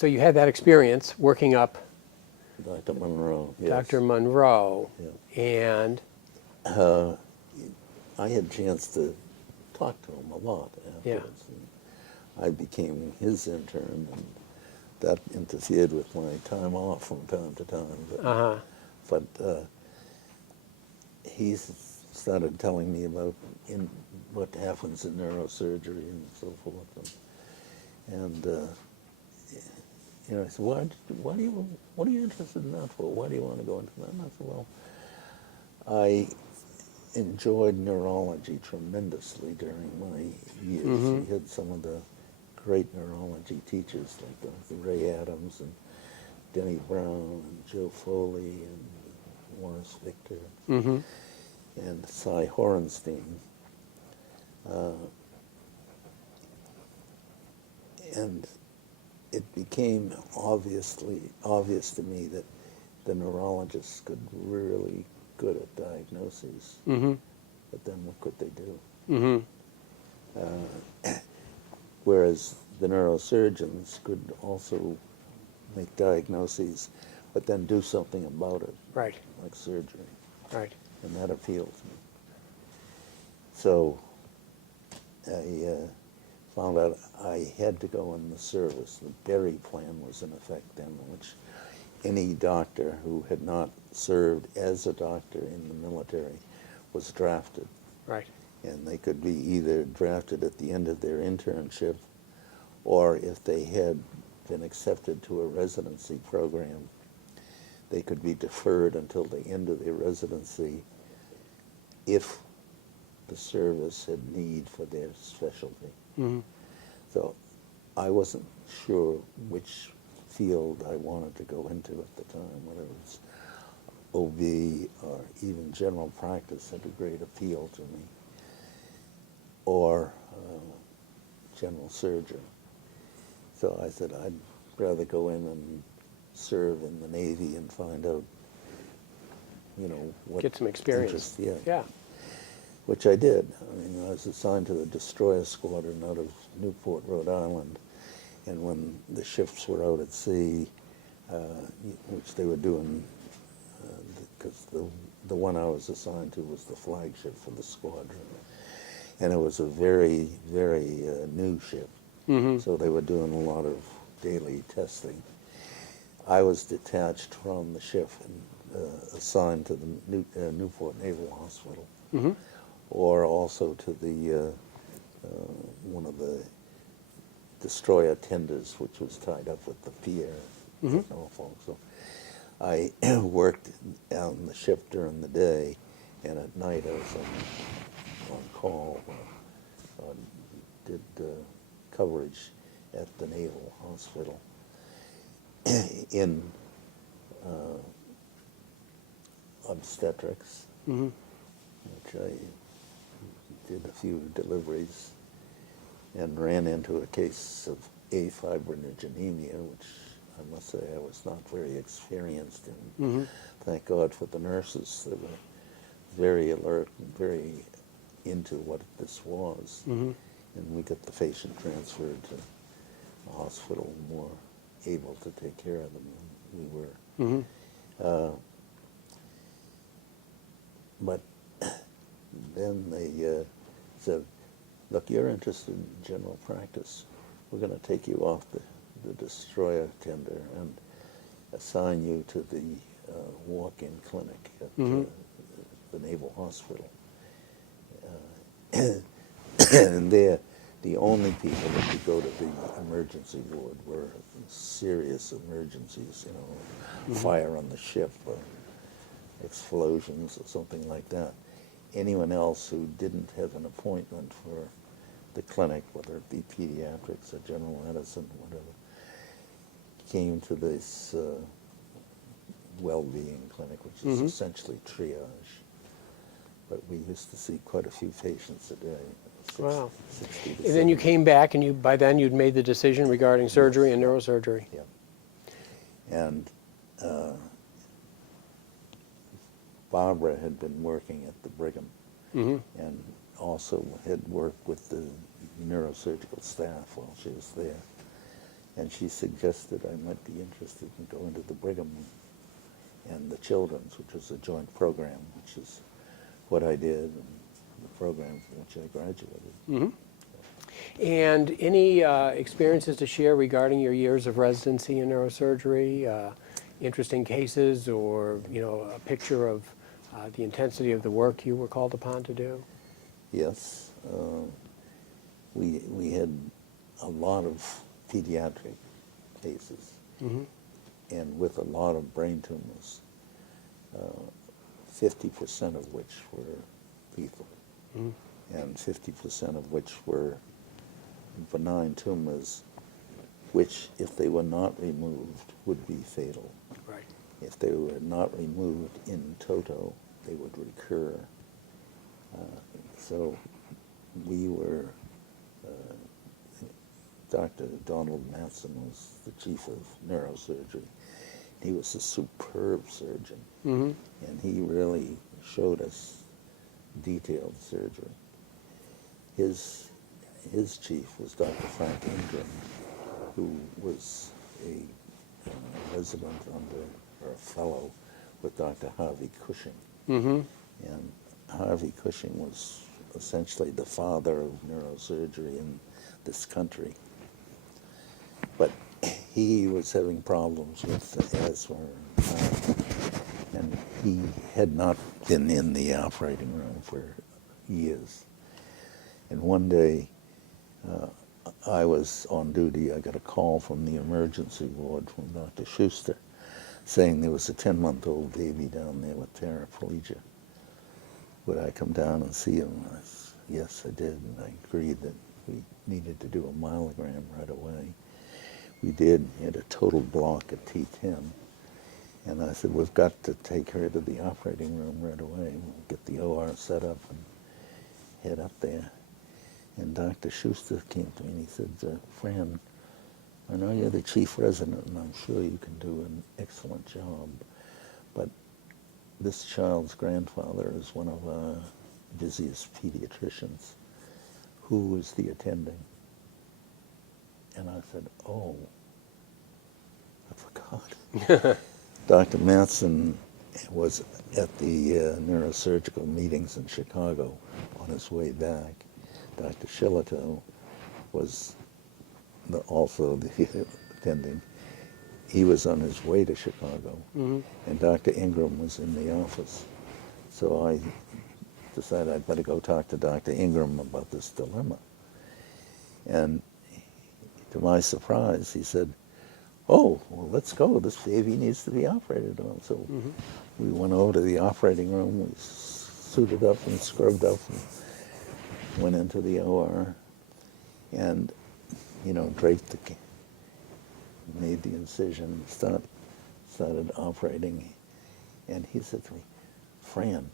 So you had that experience working up Dr. Monroe, yes. Dr. Monroe, Yeah. and I had a chance to talk to him a lot afterwards. And I became his intern, and that interfered with my time off from time to time. But he started telling me about what happens in neurosurgery and so forth. And I said, what are you interested in that for? Why do you want to go into that? And I said, well, I enjoyed neurology tremendously during my years. We had some of the great neurology teachers like the Ray Adams and Denny Brown and Joe Foley and Morris Victor and Cy Horenstein. And it became obvious to me that the neurologists could really good at diagnoses. But then what could they do? Whereas the neurosurgeons could also make diagnoses, but then do something about it, right, like surgery. right. And that appealed to me. So I found out I had to go in the service. The Berry plan was in effect then, in which any doctor who had not served as a doctor in the military was drafted. Right. And they could be either drafted at the end of their internship, or if they had been accepted to a residency program, they could be deferred until the end of their residency if the service had need for their specialty. So I wasn't sure which field I wanted to go into at the time, whether it was OB or even general practice had a great appeal to me, or general surgery. So I said I'd rather go in and serve in the Navy and find out, what Get some experience. Yeah. Which I did. I mean, I was assigned to the destroyer squadron out of Newport, Rhode Island, and when the ships were out at sea, which they were doing, because the one I was assigned to was the flagship for the squadron, and it was a very, very new ship, so they were doing a lot of daily testing. I was detached from the ship and assigned to the Newport Naval Hospital, or also to the one of the destroyer tenders, which was tied up with the Pierre at Norfolk. So I worked on the ship during the day, and at night I was on call, did coverage at the Naval Hospital in obstetrics, which I did a few deliveries and ran into a case of afibrinogenemia, which I must say I was not very experienced in. Thank God for the nurses. They were very alert and very into what this was. And we got the patient transferred to a hospital more able to take care of them than we were. But then they said, look, you're interested in general practice. We're going to take you off the destroyer tender and assign you to the walk-in clinic at the Naval Hospital. And there, the only people that could go to the emergency ward were serious emergencies, fire on the ship or explosions or something like that. Anyone else who didn't have an appointment for the clinic, whether it be pediatrics or general medicine, whatever, came to this well-being clinic, which is essentially triage. But we used to see quite a few patients a day. Wow. 60 to And then you 70. came back, and by then you'd made the decision regarding surgery and neurosurgery. Yeah. And Barbara had been working at the Brigham and also had worked with the neurosurgical staff while she was there. and she suggested I might be interested in going to the Brigham and the Children's, which was a joint program, which is what I did, and the program from which I graduated. And any experiences to share regarding your years of residency in neurosurgery? Interesting cases, or a picture of the intensity of the work you were called upon to do? Yes, we had a lot of pediatric cases, and with a lot of brain tumors, 50% of which were lethal, and 50% of which were benign tumors, which, if they were not removed, would be fatal. Right. If they were not removed in toto, they would recur. So we were, Dr. Donald Matson was the chief of neurosurgery. He was a superb surgeon, and he really showed us detailed surgery. His chief was Dr. Frank Ingram, who was a resident under, or a fellow with Dr. Harvey Cushing. And Harvey Cushing was essentially the father of neurosurgery in this country. But he was having problems with asthma, and he had not been in the operating room for years. And one day, I was on duty. I got a call from the emergency ward from Dr. Schuster saying there was a 10-month-old baby down there with paraplegia. Would I come down and see him? I said, yes, I did, and I agreed that we needed to do a myelogram right away. We did. He had a total block at T10. And I said, we've got to take her to the operating room right away. We'll get the OR set up and head up there. And Dr. Schuster came to me and he said, Fran, I know you're the chief resident and I'm sure you can do an excellent job, but this child's grandfather is one of our busiest pediatricians. Who is the attending? And I said, oh, I forgot. Dr. Matson was at the neurosurgical meetings in Chicago on his way back. Dr. Shillito was also the attending. He was on his way to Chicago, and Dr. Ingram was in the office. So I decided I'd better go talk to Dr. Ingram about this dilemma. And to my surprise, he said, oh, well, let's go. This baby needs to be operated on. So we went over to the operating room. We suited up and scrubbed up and went into the OR and, draped made the incision, started operating. And he said to me, Fran,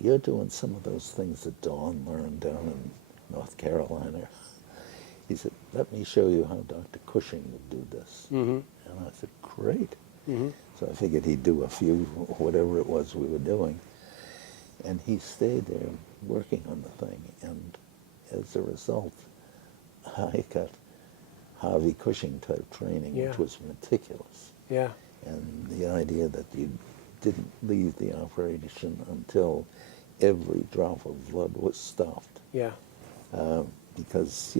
you're doing some of those things that Dawn learned down in North Carolina. He said, let me show you how Dr. Cushing would do this. And I said, great. So I figured he'd do a few, whatever it was we were doing. And he stayed there working on the thing. And as a result, I got Harvey Cushing type training, which was meticulous. Yeah. And the idea that you didn't leave the operation until every drop of blood was stopped. Yeah. Because,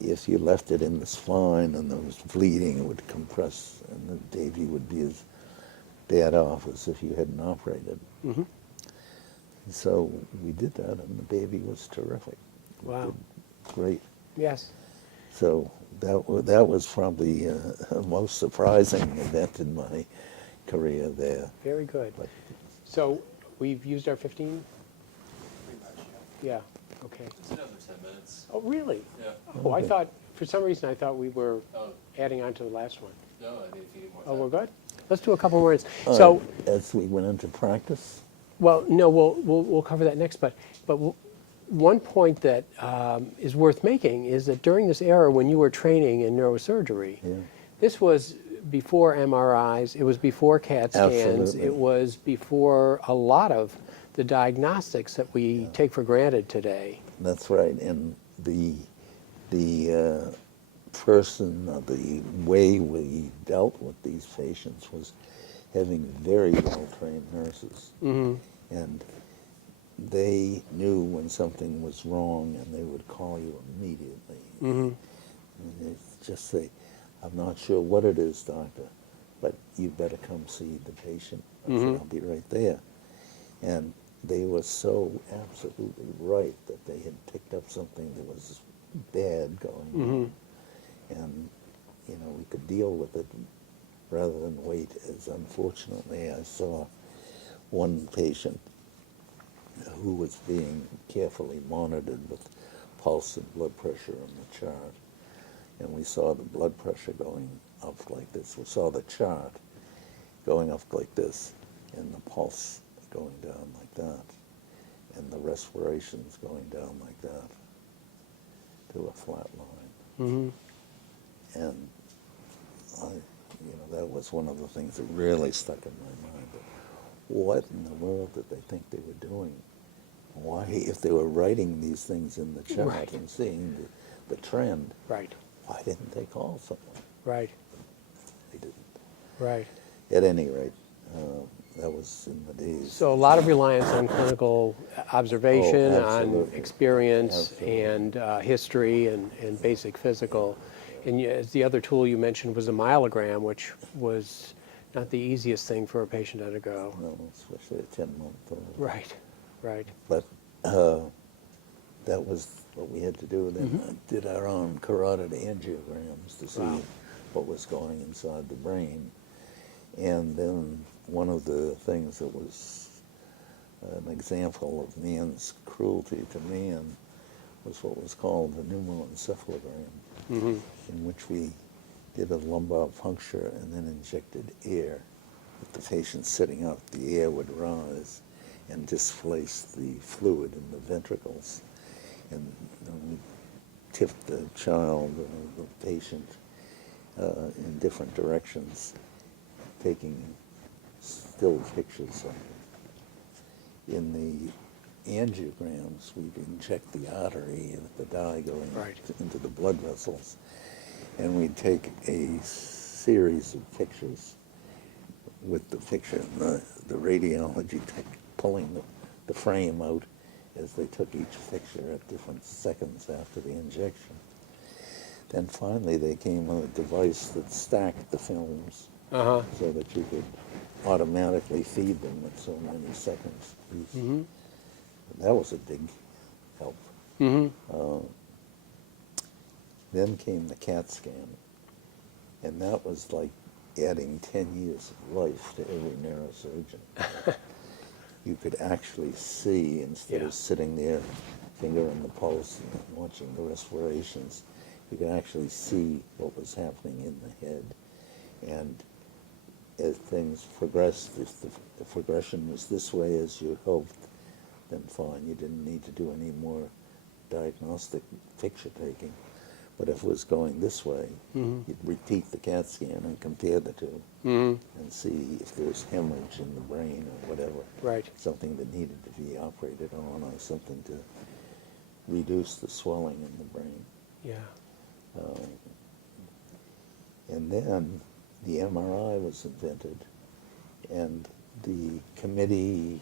if you left it in the spine and there was bleeding, it would compress and the baby would be as bad off as if you hadn't operated. So we did that and the baby was terrific. Wow. Did great. Yes. So that was probably the most surprising event in my career there. Very good. But, So we've used our 15? Pretty much, Yeah. Okay. It's another 10 minutes. Oh, really? Yeah. Oh, I Okay. thought, for some reason, I thought we were Oh, adding on to the last one. no, I need a few more Oh, time. we're good? Let's do a couple more minutes. So, as we went into practice, well, no, we'll cover that next, but one point that is worth making is that during this era when you were training in neurosurgery, this was before MRIs, it was before CAT scans, Absolutely. it was before a lot of the diagnostics that we take for granted today. that's right. And the the the way we dealt with these patients was having very well-trained nurses. And they knew when something was wrong and they would call you immediately. And they'd just say, I'm not sure what it is, doctor, but you better come see the patient. I said, I'll be right there. And they were so absolutely right that they had picked up something that was bad going on. And, you know, we could deal with it rather than wait. As unfortunately, I saw one patient who was being carefully monitored with pulse and blood pressure on the chart. And we saw the blood pressure going up like this. We saw the chart going up like this, and the pulse going down like that, and the respirations going down like that to a flat line. And that was one of the things that really stuck in my mind. What in the world did they think they were doing? Why, if they were writing these things in the chart Right. and seeing the trend, Right. why didn't they call someone? Right. They didn't. Right. At any rate, that was in the days. So a lot of reliance on clinical observation, Oh, on absolutely. experience, Absolutely. and history, and basic physical. And the other tool you mentioned was a myelogram, which was not the easiest thing for a patient to undergo. No, especially a 10-month-old. Right. Right. But that was what we had to do. Then I did our own carotid angiograms to see Wow. what was going inside the brain. And then one of the things that was an example of man's cruelty to man was what was called the pneumoencephalogram, in which we did a lumbar puncture and then injected air. With the patient sitting up, the air would rise and displace the fluid in the ventricles. And then we tipped the child or the patient in different directions, taking still pictures of it. In the angiograms, we'd inject the artery with the dye going Right. into the blood vessels, and we'd take a series of pictures with the picture, and the radiology tech pulling the frame out as they took each picture at different seconds after the injection. Then finally they came with a device that stacked the films Uh-huh. so that you could automatically feed them at so many seconds each. That was a big help. Then came the CAT scan, and that was like adding 10 years of life to every neurosurgeon. You could actually see, instead Yeah. of sitting there, finger on the pulse and watching the respirations, you could actually see what was happening in the head. And as things progressed, if the progression was this way as you hoped, then fine, you didn't need to do any more diagnostic picture taking. But if it was going this way, you'd repeat the CAT scan and compare the two and see if there was hemorrhage in the brain or whatever. Right. Something that needed to be operated on or something to reduce the swelling in the brain. Yeah. And then the MRI was invented, and the committee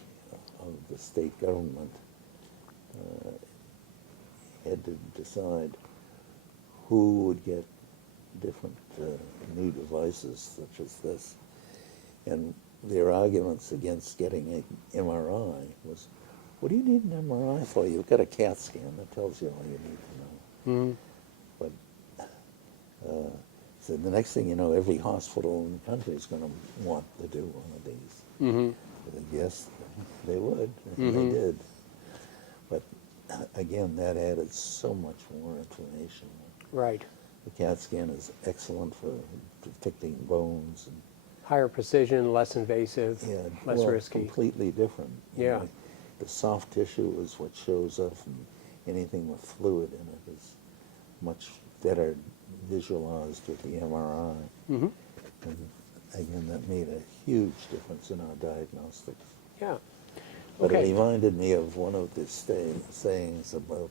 of the state government had to decide who would get different new devices such as this. And their arguments against getting an MRI was, what do you need an MRI for? You've got a CAT scan that tells you all you need to know. But so the next thing you know, every hospital in the country is going to want to do one of these. I said, yes, they would, and they did. But again, that added so much more information. Right. The CAT scan is excellent for detecting bones and Higher precision, less invasive, less well, risky. completely different. You Yeah. know, the soft tissue is what shows up, and anything with fluid in it is much better visualized with the MRI. And again, that made a huge difference in our diagnostics. Yeah. But it Okay. reminded me of one of the sayings about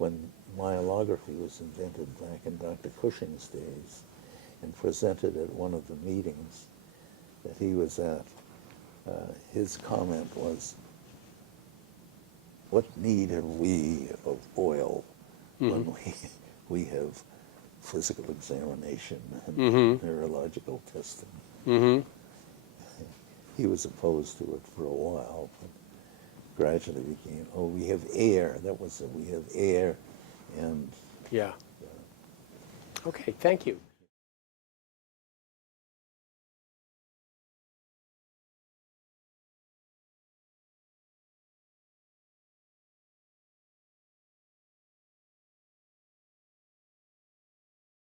when myelography was invented back in Dr. Cushing's days and presented at one of the meetings that he was at, his comment was, what need have we of oil when we have physical examination and neurological testing? He was opposed to it for a while, but gradually became, oh, we have air. That was it. We have air and Yeah. Okay, thank you.